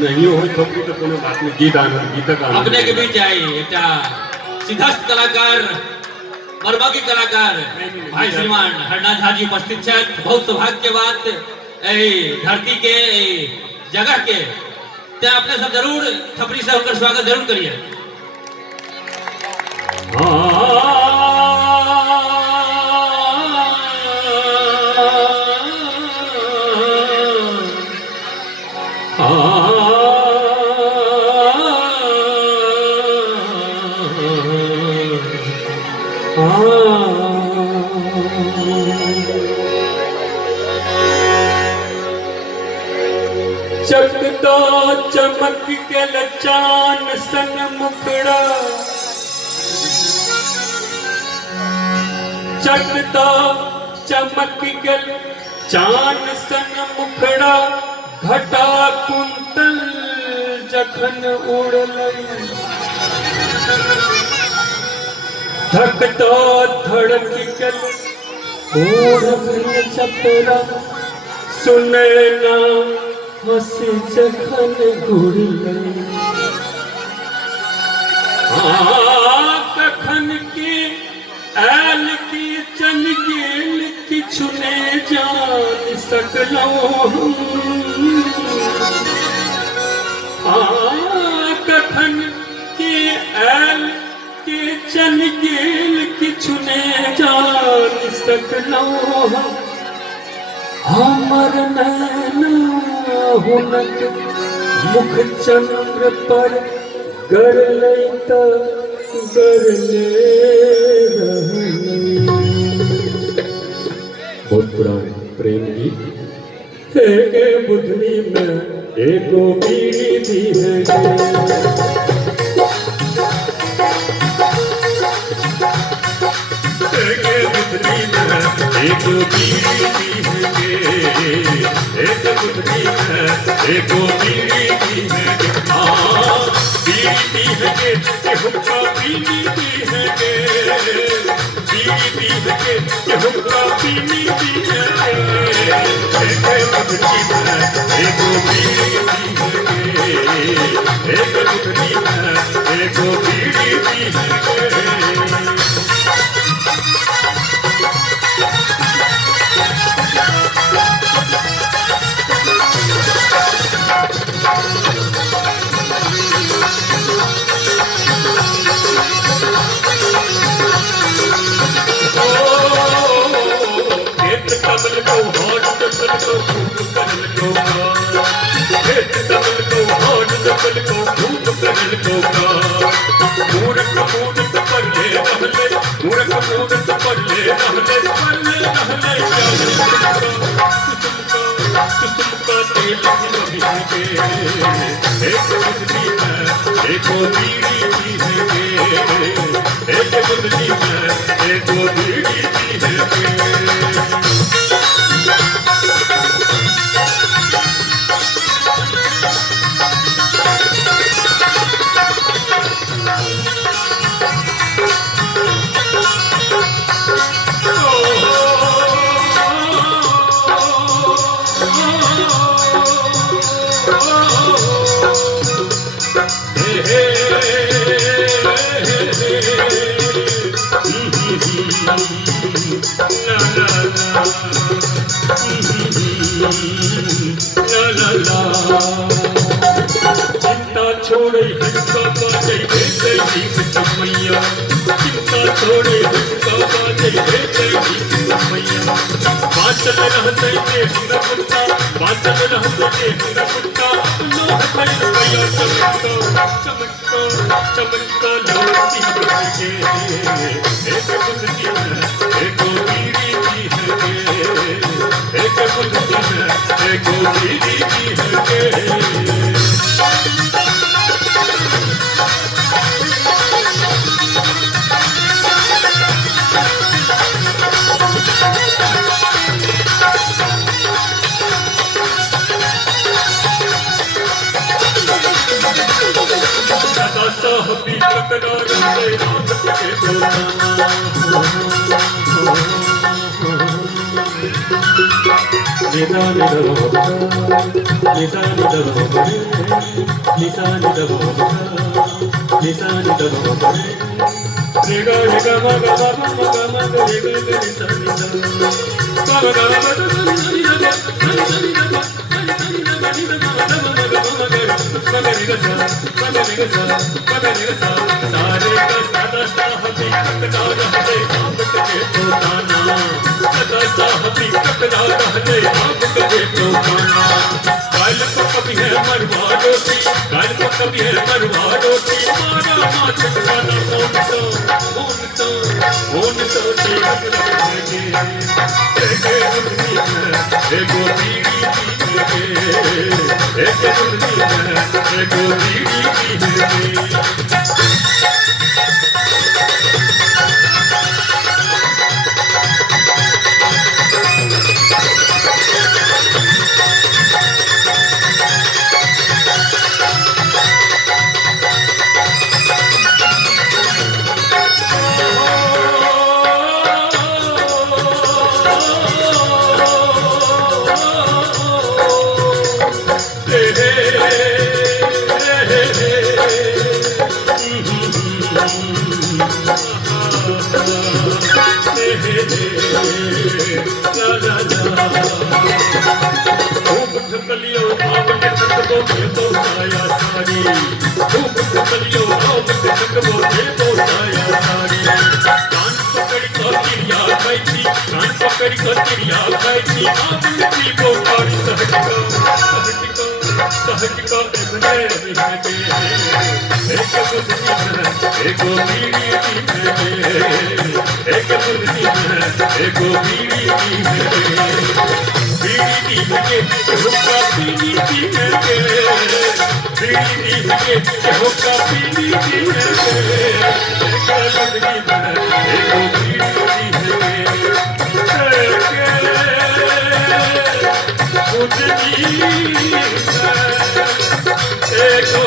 नहीं हो खपरी तो कोनो बात नहीं। गीत आनंद गीत का अपने के बीच आई एटा सिद्धार्थ कलाकार मर्मागी कलाकार भाई श्रीमान हरनाथ झा जी उपस्थित है। बहुत सौभाग्य के बात धरती के जगह के ते अपने सब जरूर खपरी से होकर स्वागत जरूर करिए। चकता चमक के लचान सन मुखड़ा, चकता चमक के चान सन मुखड़ा, घटा कुंतल जखन उड़लई, धकता धड़क के ओढ़ छपरा, सुने ना हसी जखन घुरलई, कखन के ऐल की चनगेल किछु ने जान सकलौं, कखन के ऐल के चनगेल किछु ने जान सकलौं, हमर नैना हुनक मुख चंद्र पर गरलै त गरले रहलै। बहुत पुराने प्रेम गीत है के बुधनी में एगो बीड़ी दी है के बुधनी में एगो बीड़ी दी है, एक बुधनी में एगो बीड़ी दी है, बीड़ी दी है के हुक्का पीनी दी है, बीड़ी दी है के हुक्का पीनी दी है, एक बुधनी में एगो बीड़ी दी है, एक बुधनी में एगो बीड़ी दी है। कमल को होठ कमल को खूब कमल को खेत कमल को होठ कमल को खूब कमल को मूरख मूरख पर ले रहले, मूरख मूरख पर ले रहले, पर ले रहले सुसुम का तेल भी के एक बुद्धि में एको बीड़ी भी है, एक बुद्धि में एको बीड़ी भी है। चिंता छोड़े हिस्सा बाजे दीप चमैया, चिंता छोड़े हिस्सा बाजे दीप चमैया, बाचल रहते देख रखता, बाचल रहते देख रखता, लोह कर गया चमकता चमकता चमकता लोटी के, एक बुद्धि में एक बीड़ी की है, एक बुद्धि में एक बीड़ी की है। साहबी तकरार में रात के बोलना कभी है मरवा रोटी, गाल को कभी है मरवा रोटी, मारा माथ खाना कौन सो तेरक लगे, एके मुर्गी में एगो बीड़ी पीने, एके मुर्गी में एगो बीड़ी पीने। कलियो आवट तक बोले बोसाया सारी, खूब कलियो आवट तक बोले बोसाया सारी। कान पकड़ कर चिड़िया बैठी, कान पकड़ कर चिड़िया बैठी, आंधी बोकारी सहटिका एमने बिहके, एक बुद्धि में एको बीड़ी पीने, एक बुद्धि में एको बीड़ी पीने, बीड़ी पीने हुक्का बीड़ी पीने, बीड़ी पीने हुक्का बीड़ी पीने, एक बुद्धि में एको बीड़ी पीने, बुद्धि एको